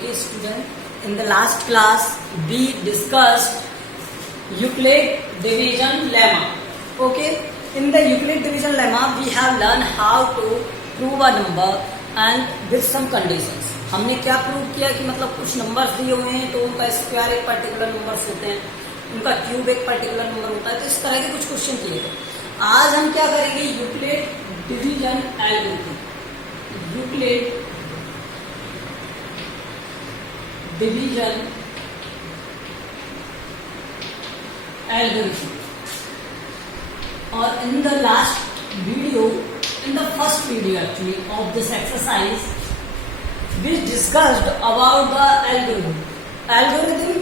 Okay, student, in the last class we discussed Euclid division lemma. Okay, in the Euclid division lemma we have learned how to prove a number and with some conditions. हमने क्या prove किया कि मतलब कुछ numbers दिए हुए हैं तो उनका स्क्वायर एक पर्टिकुलर नंबर्स होते हैं, उनका क्यूब एक पर्टिकुलर नंबर होता है, तो इस तरह के कुछ क्वेश्चन किए थे. आज हम क्या करेंगे, Euclid division algorithm. Euclid division algorithm. और in the last video, in the first video actually of this exercise, we discussed about the algorithm. Algorithm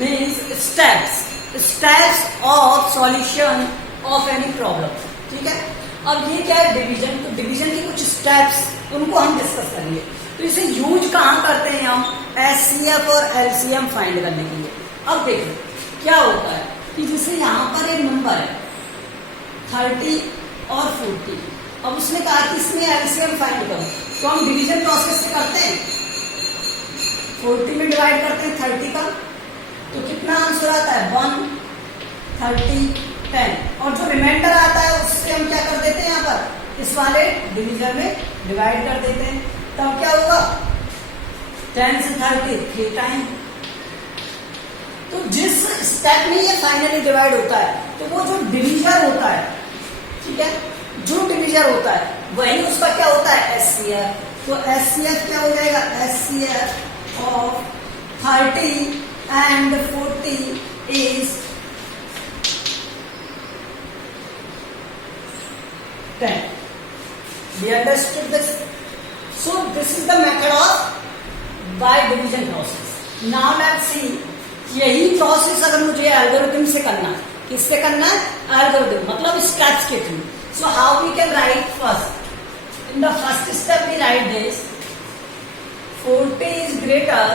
means steps of solution of any problem. ठीक है. अब ये क्या है, division. तो division के कुछ स्टेप्स उनको हम डिस्कस करेंगे. तो इसे यूज कहाँ करते हैं हम, एचसीएफ और एलसीएम फाइंड करने के लिए. अब देखो क्या होता है कि जैसे यहाँ पर एक नंबर है 30 और 40. अब उसने कहा कि इसमें एलसीएम फाइंड करो, तो हम डिवीजन प्रोसेस से करते हैं. 40 में डिवाइड करते हैं 30 का, तो कितना आंसर आता है 1, 30, 10. और जो रिमाइंडर आता है उससे हम क्या कर देते हैं, यहाँ पर इस वाले डिवीजन में डिवाइड कर देते हैं. तब क्या होगा, 10 से 30 3 टाइम. तो जिस स्टेप में ये फाइनली डिवाइड होता है, तो वो जो डिवीजर होता है, ठीक है, जो डिवीजर होता है वही उसका क्या होता है, एचसीएफ. तो एचसीएफ क्या हो जाएगा, HCF of 30 and 40 is 10. We understood this. So this is the method of by division process. Now let's see. यही प्रोसेस अगर मुझे एल्गोरिथम से करना है, किससे करना है, एल्गोरिथम मतलब स्टेप्स के through. So how we can write first, in the first step we write this 40 is greater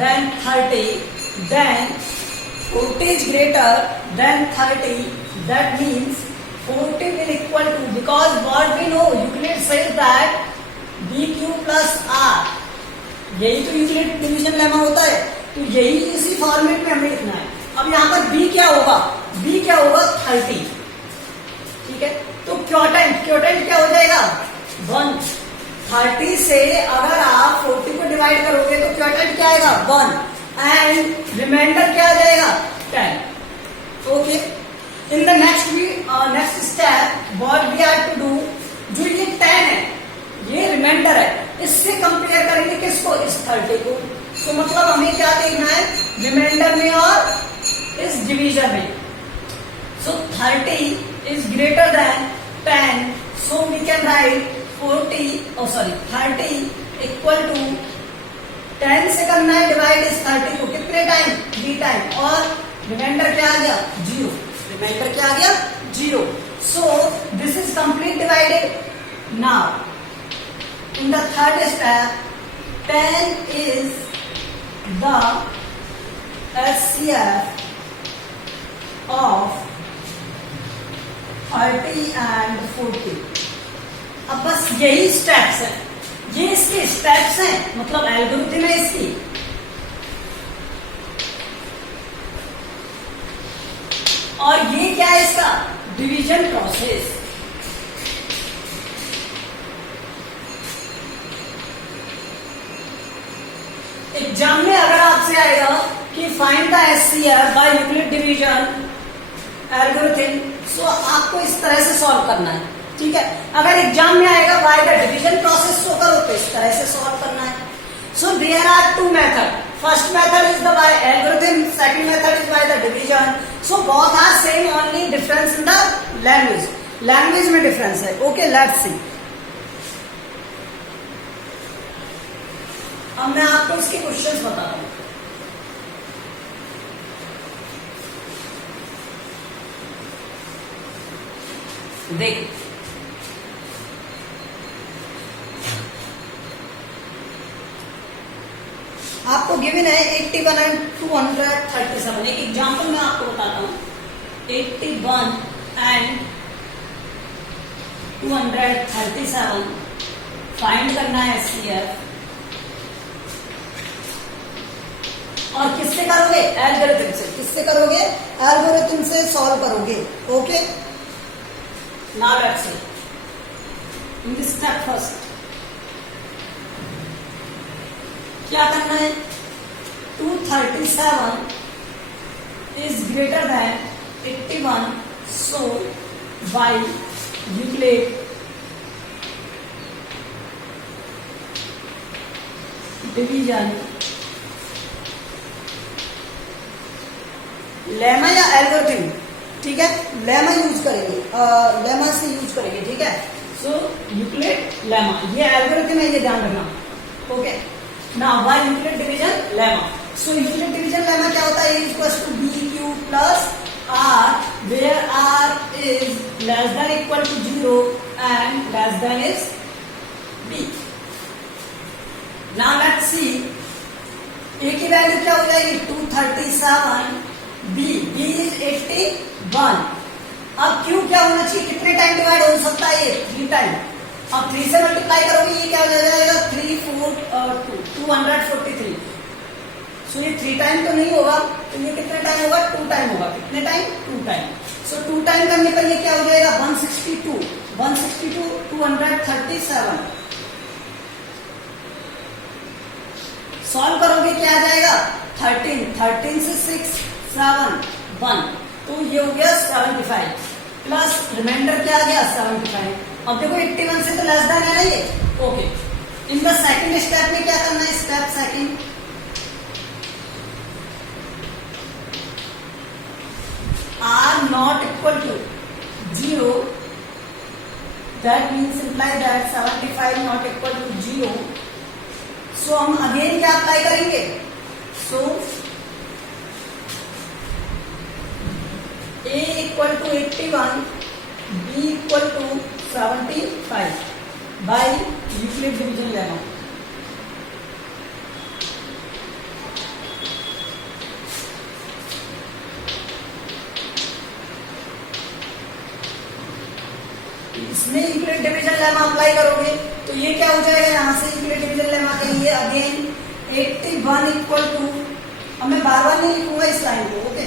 than 30, then 40 is greater than 30, that means 40 will equal to, because what we know Euclid says that BQ plus R, यही तो Euclid division lemma होता है. तो यही इसी format में हमें लिखना है. अब यहाँ पर B क्या होगा, B क्या होगा 30. ठीक है, तो क्योटेंट क्या हो जाएगा 1. 30 से अगर आप 40 को डिवाइड करोगे तो क्योटेंट क्या आएगा 1 एंड रिमाइंडर क्या आ जाएगा 10. Okay, in the next step what we are to do, जो ये 10 है ये रिमाइंडर है, इससे कंपेयर करेंगे किसको, इस 30 को. तो मतलब हमें क्या देखना है, रिमाइंडर में और इस डिवीजन में. So 30 is greater than 10, so we can write 30 equal to 10 से करना है डिवाइड इस 30 को कितने टाइम, 3 टाइम. और रिमाइंडर क्या आ गया 0. रिमाइंडर क्या आ गया 0. So this is complete divided. Now in the third step 10 is the HCF of 30 and 40. अब बस यही स्टेप्स है, ये इसके स्टेप्स हैं, मतलब एल्गोरिथम है इसकी. और ये क्या है इसका, डिवीजन प्रोसेस. एग्जाम में अगर आपसे आएगा कि find the HCF by Euclid division algorithm, so आपको इस तरह से सॉल्व करना है. ठीक है, अगर एग्जाम में आएगा by the division process show करो तो इस तरह से सॉल्व करना है. So there are 2 method. First method is the by algorithm, second method is by the division. So both are same, only difference in the language में difference है. Okay, let's see. अब मैं आपको इसके क्वेश्चंस बता रहा हूं. देख, आपको गिवन है 81 एंड 237. एक एग्जाम्पल मैं आपको बताता हूं. 81 एंड 237 फाइंड करना है एचसीएफ. और किससे करोगे? एल्गोरिथम से। किससे करोगे? एल्गोरिथम से सॉल्व करोगे। Okay, now let's C in this step first क्या करना है? 237 is greater than 81, so by Euclid division lemma या एल्गोरिथम, ठीक है, लेमा यूज करेंगे, लेमा से यूज करेंगे, ठीक है। सो यूक्लिड लेमा, ये एल्गोरिथम है, ये ध्यान रखना। Okay, now by Euclid division lemma. So Euclid division lemma क्या होता है? A equals to B Q plus R, where R is less than equal to 0 and less than is B. Now let's see A की value क्या हो जाएगी? 237, B is 81। अब Q क्या होना चाहिए? कितने टाइम डिवाइड हो सकता है? ये 3 टाइम। अब 3 से मल्टीप्लाई करोगे, ये क्या हो जाएगा? 3 4 243। सो ये 3 टाइम तो नहीं होगा, तो ये कितने टाइम होगा? 2 टाइम होगा। कितने टाइम? 2 टाइम। सो 2 टाइम करने पर ये क्या हो जाएगा? 162 237। सॉल्व करोगे क्या आ जाएगा? 13 से 6 7 1, तो ये हो गया 75 प्लस रिमाइंडर क्या आ गया? 75। अब देखो 81 से तो लेस देन है ना ये। Okay, in the second step में क्या करना है? Step second, R not equal to 0, that means imply that 75 not equal to 0। So हम अगेन क्या अप्लाई करेंगे? So A equal to 81, B equal to 75 by Euclid division lemma. इसमें Euclid division lemma apply करोगे तो ये क्या हो जाएगा? यहां से यूक्लिड डिवीजन लेमा कहेंगे अगेन 81 इक्वल टू, अब मैं बार बार नहीं लिखूंगा इस लाइन को। ओके,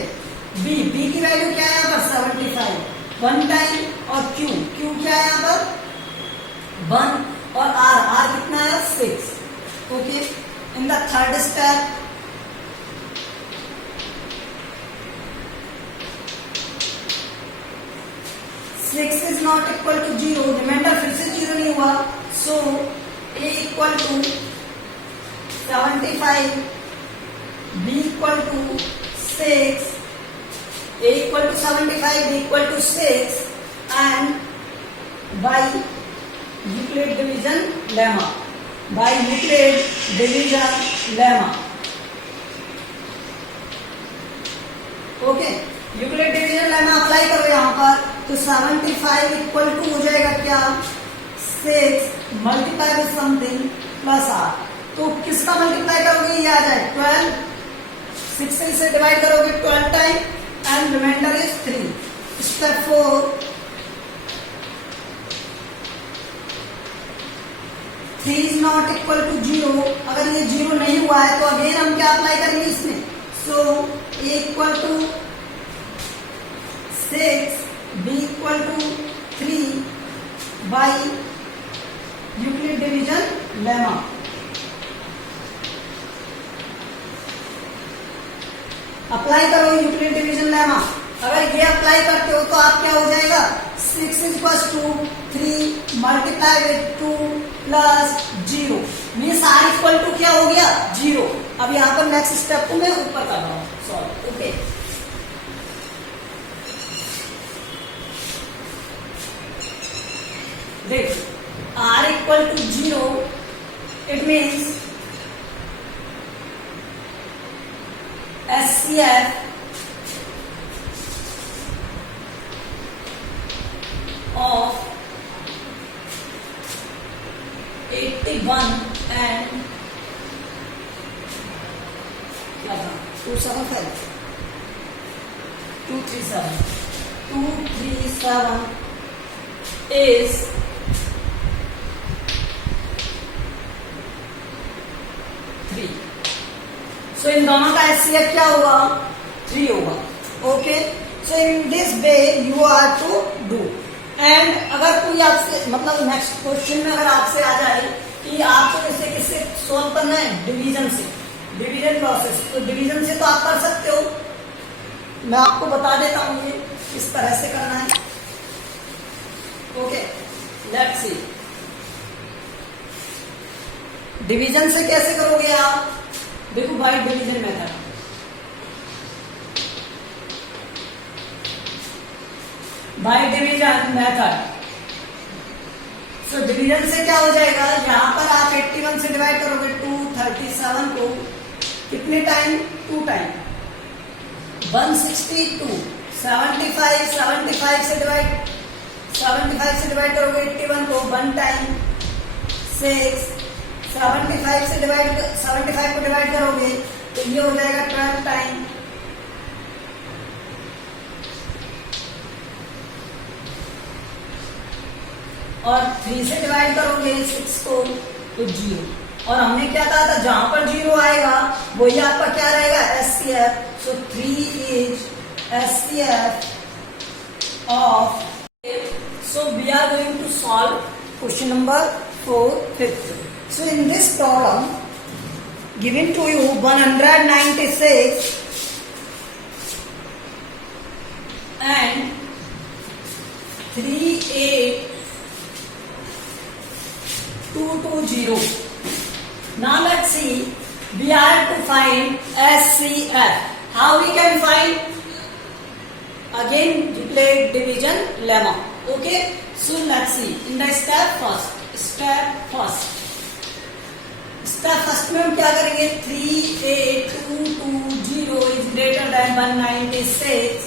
बी की वैल्यू क्या है यहाँ पर? 75 1 टाइम, और क्यू क्या है यहाँ पर? 1, और आर कितना है? 6। Okay, in the third step six is not equal to 0, remainder फिर से 0 नहीं हुआ। So A equal to 75, B equal to 6, A equal to 75, B equal to 6 and by Euclid division lemma, by Euclid division lemma. Okay, Euclid division lemma apply करो यहाँ पर, तो 75 equal to हो जाएगा क्या? 6 multiply with something plus R. तो किसका multiply करोगे? ये आ जाए 12, 6 से डिवाइड करोगे 12 time and remainder is 3। Step 4, 3 is not equal to 0। अगर ये 0 नहीं हुआ है तो अगेन हम क्या अप्लाई करेंगे इसमें? So A equal to 6, B equal to 3 by Euclid division lemma. Apply करो यूक्लिड डिवीजन लेमा। अगर ये अप्लाई करते हो तो आप क्या हो जाएगा? 6 is equal to 3 multiply with 2 plus 0 means R equal to क्या हो गया? 0। अब यहाँ पर नेक्स्ट स्टेप को मैं ऊपर कर रहा हूँ, सॉल्व। ओके, देख R equal to 0, it means SCF of 81 and क्या था? 275 237 is 3। सो इन दोनों का HCF क्या होगा, 3 होगा. Okay, so in this way you are to do. And अगर कोई आपसे मतलब नेक्स्ट क्वेश्चन में अगर आपसे आ जाए कि आपको इसे किससे सोल्व करना है, डिवीजन से, डिवीजन प्रोसेस, तो डिवीजन से तो आप कर सकते हो. मैं आपको बता देता हूं ये किस तरह से करना है. Okay, let's C. डिवीजन से कैसे करोगे आप, देखो by division method. By division method. So division से क्या हो जाएगा, यहां पर आप 81 से डिवाइड करोगे 237 को कितने टाइम, 2 टाइम. 162 75 से डिवाइड करोगे 81 को 1 टाइम. 6 75 को डिवाइड करोगे तो ये हो जाएगा 12 टाइम. और 3 से डिवाइड करोगे 6 को तो 0. और हमने क्या कहा था, जहां पर 0 आएगा वही आपका क्या रहेगा, HCF. So 3 is HCF of. So we are going to solve question number 4, 5th. So in this problem given to you 196 and 38220. Now let's see, we are to find HCF. How we can find? Again repeat division lemma. Okay, so let's see in the step first में हम क्या करेंगे, 38220 is greater than 196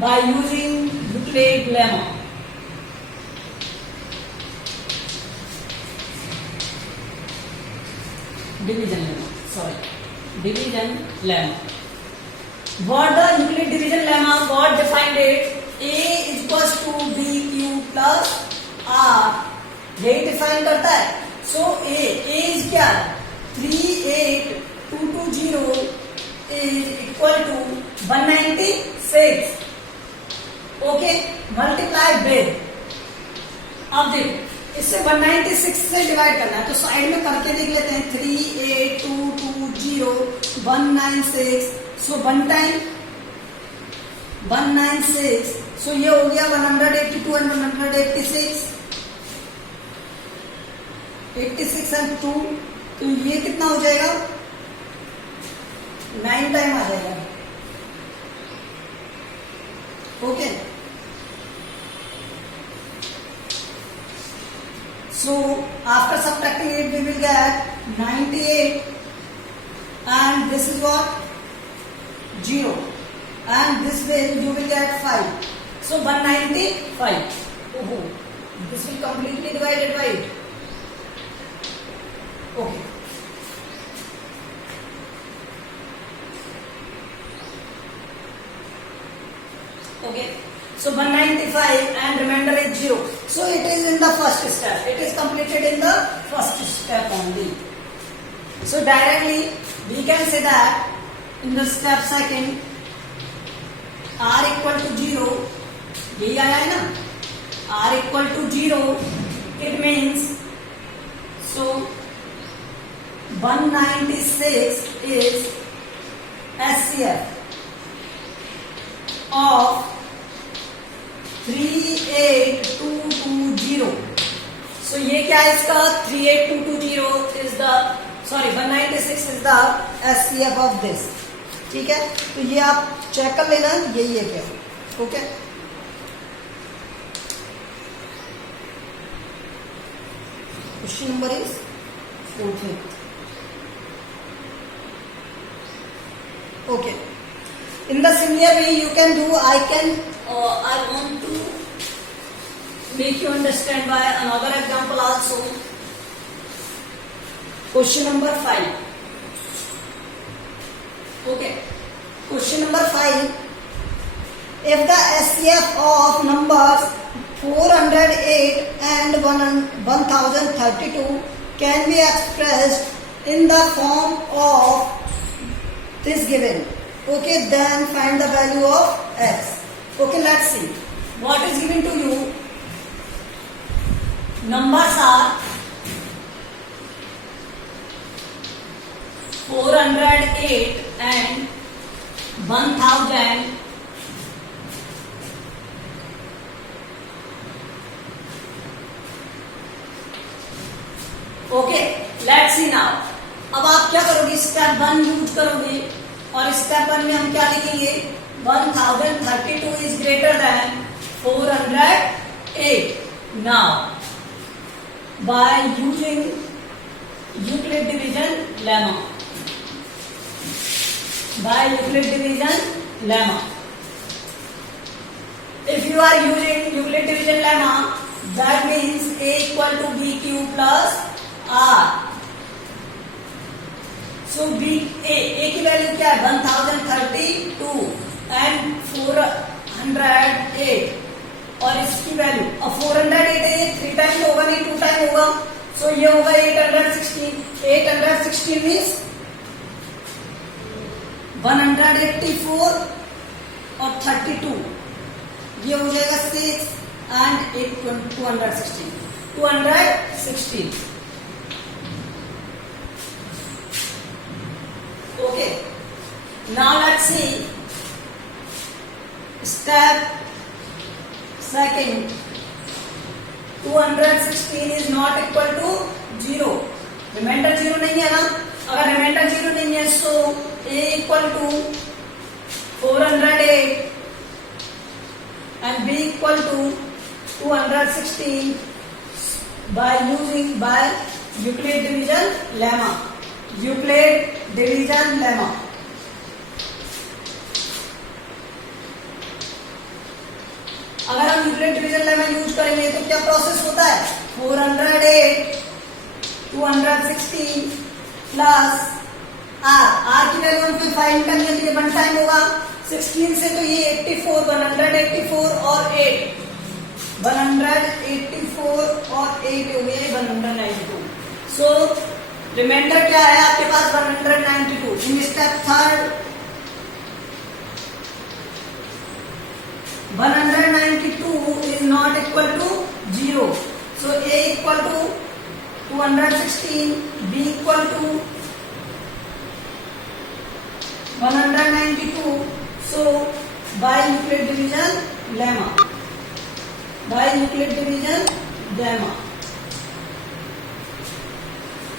by using Euclid lemma. Division lemma. What the Euclid division lemma, what defined it? A is equals to BQ plus R. यही define करता है. सो A is क्या, 38220 is equal to 196. Okay, multiply with. अब देखो इससे 196 से divide करना है तो साइड में करके देख लेते हैं. 38220 196. सो 1 टाइम 196. सो ये हो गया 182 एंड 186. 86 एंड 2 तो ये कितना हो जाएगा, 9 टाइम आ जाएगा. Okay, so after subtracting it we will get 98 and this is what, 0, and this way you will get 5. So 195. Oh, this will completely divided by it. Okay. Okay. So 195 and remainder is 0. So it is in the first step. It is completed in the first step only. So directly we can say that in the step second, R equal to 0. यही आया है ना, R equal to 0. It means so 196 is HCF of 38220. So ये क्या है इसका, 38220 is the 196 is the HCF of this. ठीक है, तो ये आप चेक कर लेना, यही है क्या. Okay, question number is 4th. Okay. In the similar way you can do, I want to make you understand by another example also. Question number 5. Okay. Question number 5. If the HCF of numbers 408 and 1032 can be expressed in the form of this given. Okay, then find the value of x. Okay, let's see what is given to you. Numbers are 408 and 1000. Okay, let's C now. अब आप क्या करोगे, step 1 use करोगे और step 1 में हम क्या लिखेंगे, 1032 is greater than 408. Now by using Euclid division lemma, by Euclid division lemma, if you are using Euclid division lemma, that means a equal to bq plus r. So b a की value क्या है, 1032 and 408 और इसकी value, अब 408 है, 3 time होगा नहीं 2 time होगा, सो ये होगा 816. 816 मीन्स 184 और 32, ये हो जाएगा 6 and 216. 216. Okay, now let's see step second. 216 is not equal to 0. Reminder 0 नहीं है ना, अगर रिमाइंडर 0 नहीं है सो a equal to 408 and b equal to 216 by using Euclid division lemma. Euclid division lemma. अगर हम यूक्लिड डिवीजन लेमा यूज करेंगे तो क्या प्रोसेस होता है, 408 216 प्लस आर की वैल्यू हमको फाइंड करनी है, तो ये 1 टाइम होगा. 16 से तो ये 84, 184 और 8, 184 और 8 हो गए 192. सो रिमाइंडर क्या है आपके पास, 192. In step third 192 is not equal to 0. So a equal to 216, b equal to 192. So by Euclid division lemma, by Euclid division lemma.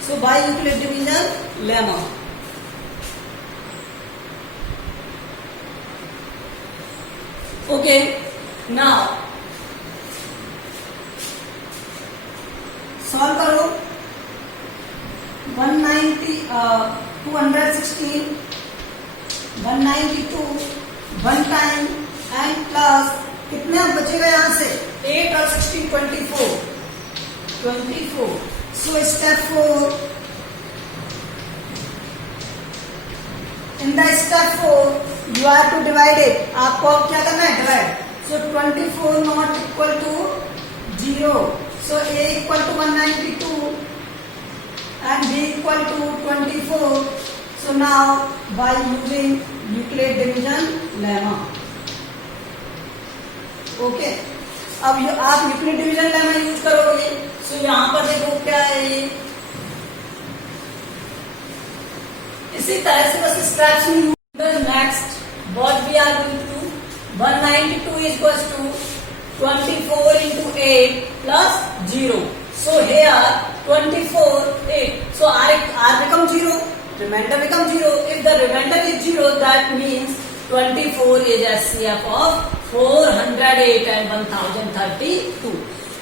So by Euclid division lemma. Okay, now solve करो. 216 192 1 time and plus कितने बचेगा यहाँ से, 8 और 16 24. So step 4, in the step 4 you have to divide it. आपको अब क्या करना है, divide. So 24 not equal to 0. So a equal to 192 and b equal to 24. So now by using Euclid division lemma. Okay, अब आप Euclid division lemma use करोगे. सो यहाँ पर देखो क्या है ये, इसी तरह से बस स्टेप्स में. Next, what we are going to do, 192 is equals to 24 into 8 plus 0. So here 24 8. So r become 0. Remainder become 0. If the remainder is 0, that means 24 is SCF of 408 and 1032.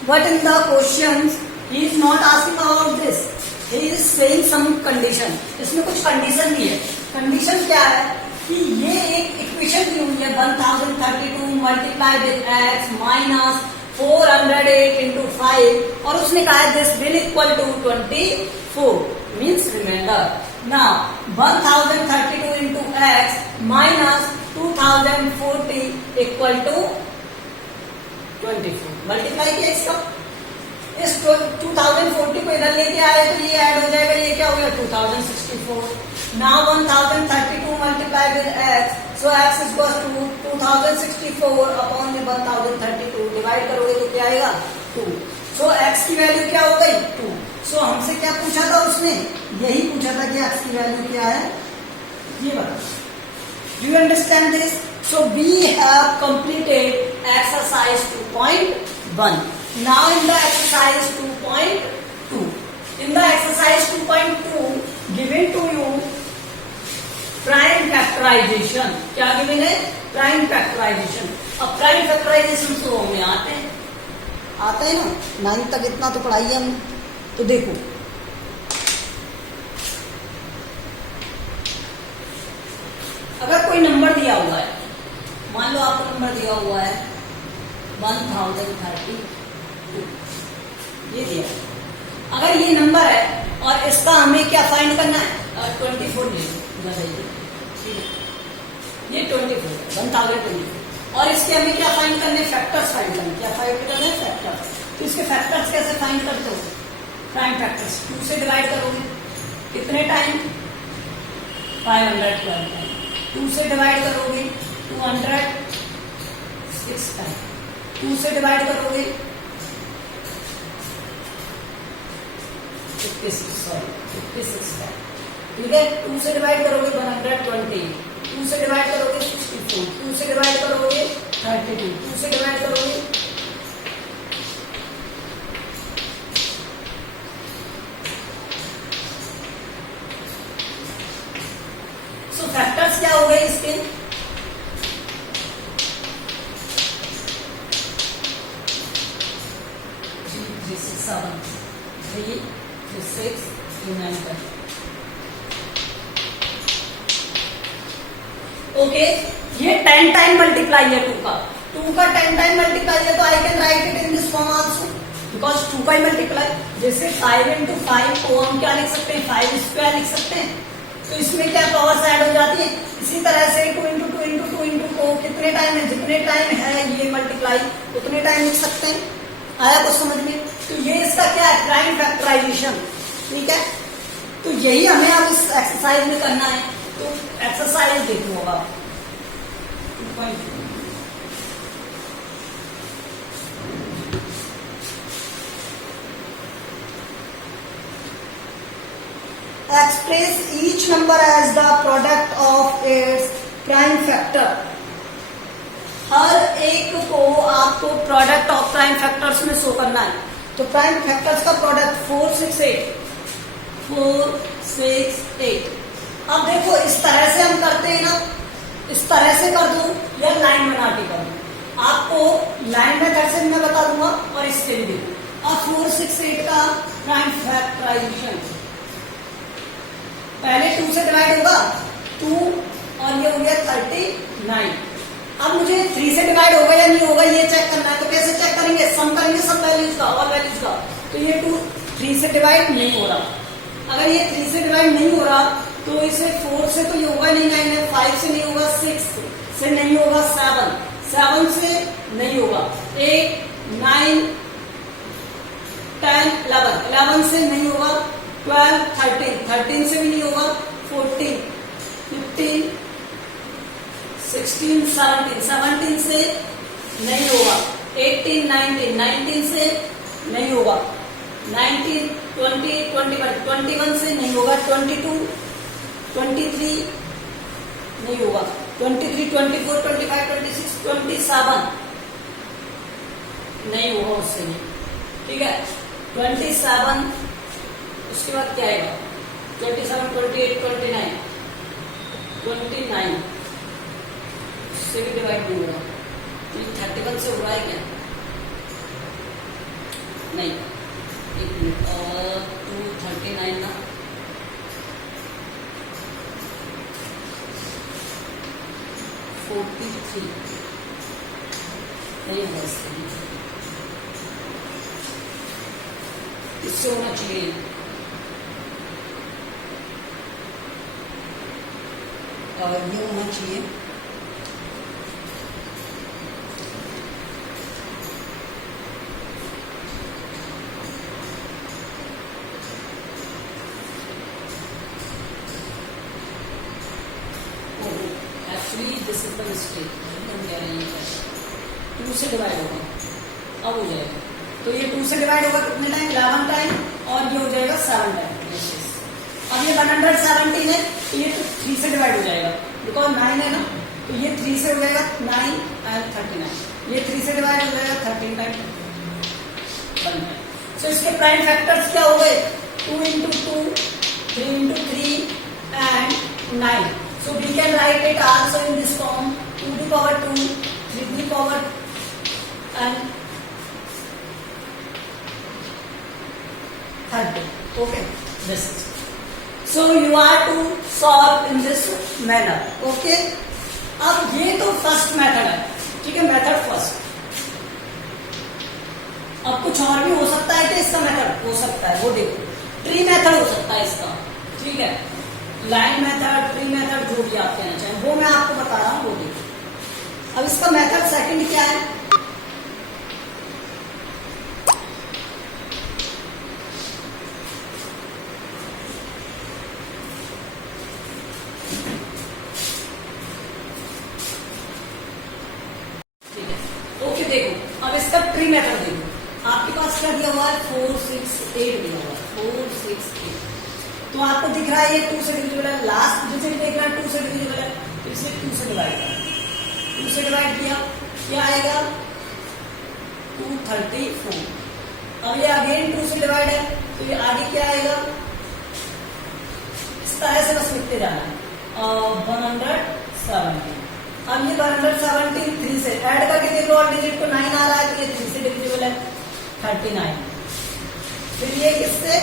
But in the questions, he is not asking about this. He is saying some condition. इसमें कुछ condition भी है. Condition क्या है कि ये एक equation दी हुई है, 1032 multiply with x minus 408 into 5, और उसने कहा है this will equal to 24 means remainder. Now 1032 into x minus 2040 equal to 24. Multiply किया इसका, इस 2040 को इधर लेके आए तो ये ऐड हो जाएगा, ये क्या हो गया 2064. Now 1032 multiply multiply with x, so x is equal to 2064 upon में 1032 डिवाइड करोगे तो क्या आएगा 2। सो एक्स की वैल्यू क्या हो गई 2। सो हमसे क्या पूछा था उसने, यही पूछा था कि एक्स की वैल्यू क्या है, ये बता। Do you understand this? So we have completed exercise 2.1. Now in the exercise 2.2. In the exercise 2.2 given to you prime factorization. क्या given है? Prime factorization. अब prime factorization तो हमें आते हैं ना, 9 तक इतना तो पढ़ाई है हमने। तो देखो अगर कोई नंबर दिया हुआ है, मान लो आपको नंबर दिया हुआ है 1032, ये दिया। अगर ये नंबर है और इसका हमें क्या फाइंड करना है, 24 ले लो, ये 24 1024 और इसके हमें क्या फाइंड करने, फैक्टर्स फाइंड करने। क्या फाइंड करना है? फैक्टर्स। तो इसके फैक्टर्स कैसे फाइंड करते हो? प्राइम फैक्टर्स 2 से डिवाइड करोगे, कितने टाइम? 512 टाइम। 2 से डिवाइड करोगे 206 टाइम। 2 से डिवाइड करोगे 56 टाइम, ठीक है। 2 से डिवाइड करोगे 120, 2 से डिवाइड करोगे 64, 2 से डिवाइड करोगे 32, 2 से डिवाइड करोगे सो फैक्टर्स क्या हो गए इसके? ओके, ये 10 टाइम मल्टीप्लाई है 2 का 10 टाइम मल्टीप्लाई है, तो I can write it in this form also because 2 का ही मल्टीप्लाई। जैसे 5 into 5 को हम क्या लिख सकते हैं, 5 स्क्वायर लिख सकते हैं। तो इसमें क्या पावर्स ऐड हो जाती है। इसी तरह से 2 into 2 into 2 into 2 कितने टाइम है, जितने टाइम है ये मल्टीप्लाई उतने टाइम लिख सकते हैं। आया कुछ समझ में? तो ये इसका क्या है, प्राइम फैक्टराइजेशन, ठीक है। तो यही हमें अब इस एक्सरसाइज में करना है। तो एक्सरसाइज देखो अब आप 2.2 express each number as the product of its prime factor. हर एक को आपको प्रोडक्ट ऑफ प्राइम फैक्टर्स में शो करना है। तो प्राइम फैक्टर्स का प्रोडक्ट 4 6 8। अब देखो इस तरह से हम करते हैं ना, इस तरह से कर दूं या लाइन बना के कर दूं, आपको लाइन मेथड से मैं बता दूंगा और इससे भी देखो। अब 4 6 8 का प्राइम फैक्टराइजेशन पहले 2 से डिवाइड होगा 2 और ये हो गया 39। अब मुझे 3 से डिवाइड होगा या नहीं होगा ये चेक करना है। तो कैसे चेक करेंगे, सम करेंगे सब वैल्यूज का, ऑल वैल्यूज का। तो ये 2 3 से डिवाइड नहीं हो रहा। अगर ये 3 से डिवाइड नहीं हो रहा तो इसे 4 से तो ये होगा नहीं, 9 है, 5 से नहीं होगा, 6 से नहीं होगा, 7 से नहीं होगा, 8 9 10 11 से नहीं होगा, 12 13 से भी नहीं होगा, 14 15 16 17 से नहीं होगा, 18 19 से नहीं होगा, 19 20 21 से नहीं होगा, 22 23 नहीं होगा, 23 24 25 26 27 नहीं होगा, उससे नहीं, ठीक है। 27 उसके बाद क्या आएगा, 27 28 29 उससे भी डिवाइड नहीं होगा। 31 से हो रहा है क्या, नहीं, 1 मिनट, और 239 ना, नहीं होगा, इससे होना चाहिए, और ये होना चाहिए, actually this is the mistake, हम कह रहे हैं 2 से डिवाइड होगा, अब हो जाएगा। तो ये 2 से डिवाइड होगा कितने टाइम, 11 टाइम, और ये हो जाएगा 7 टाइम। अब ये 117 है, तो ये 3 से डिवाइड हो जाएगा, बिकॉज 9 है ना, तो ये 3 से हो जाएगा 9 एंड 39, ये 3 से डिवाइड हो जाएगा 13 टाइम 1 टाइम। सो इसके प्राइम फैक्टर्स क्या हो गए, 2 into 2, 3 into 3 and 9. So we can write it also in this form, 2 to the power 2, 3 to the power and 30. Okay, this is. So you are to solve in this manner. Okay. अब ये तो first method है, ठीक है, method first. अब कुछ और भी हो सकता है कि इसका मेथड हो सकता है, वो देखो, ट्री मेथड हो सकता है इसका, ठीक है, लाइन मेथड, ट्री मेथड, जो भी आप कहना चाहें, वो मैं आपको बता रहा हूं, वो देखो। अब इसका मेथड सेकंड क्या है, देखो, अब इसका ट्री मेथड देखो, आपके पास क्या दिया हुआ है, 4 6 8 दिया हुआ है, 4 6 8, तो आपको दिख रहा है ये 2 से डिविजिबल है, लास्ट डिजिट देख रहा है 2 से डिविजिबल है, तो इसे 2 से डिवाइड किया, 2 से डिवाइड किया, क्या आएगा 234। अब ये अगेन 2 से डिवाइड है, तो ये आगे क्या आएगा, इस तरह से बस लिखते जाना है, 170। अब ये 170 3 से ऐड करके देखो, और डिजिट को 9 आ रहा है, तो ये 3 से डिविजिबल है 39। फिर ये किससे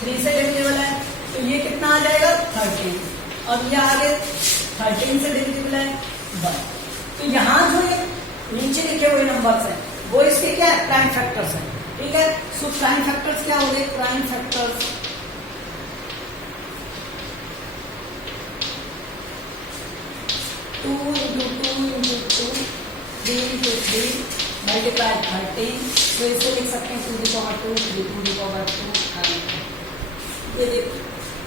3 से डिविजिबल है, तो ये कितना आ जाएगा 13। और ये आगे 13 से डिविजिबल है 1। तो यहाँ जो ये नीचे लिखे हुए नंबर्स हैं, वो इसके क्या है, प्राइम फैक्टर्स हैं, ठीक है। सो प्राइम फैक्टर्स क्या हो गए, prime factors 2 into 2 into 2, 3 into 3 multiply 13, तो इसे लिख सकते हैं 2 to the power 2, 3 to the power 2। ये देखो,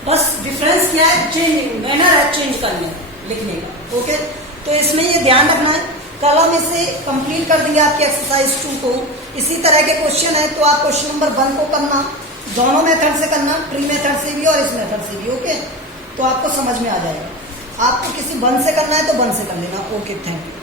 बस डिफरेंस क्या है, चेंजिंग मैनर है, चेंज करने लिखने का। ओके, तो इसमें ये ध्यान रखना है, कल हम इसे कंप्लीट कर देंगे आपकी एक्सरसाइज 2 को। इसी तरह के क्वेश्चन है, तो आप क्वेश्चन नंबर 1 को करना, दोनों मेथड से करना, ट्री मेथड से भी और इस मेथड से भी। ओके, तो आपको समझ में आ जाएगा। आपको किसी 1 से करना है तो 1 से कर लेना। Okay, thank you.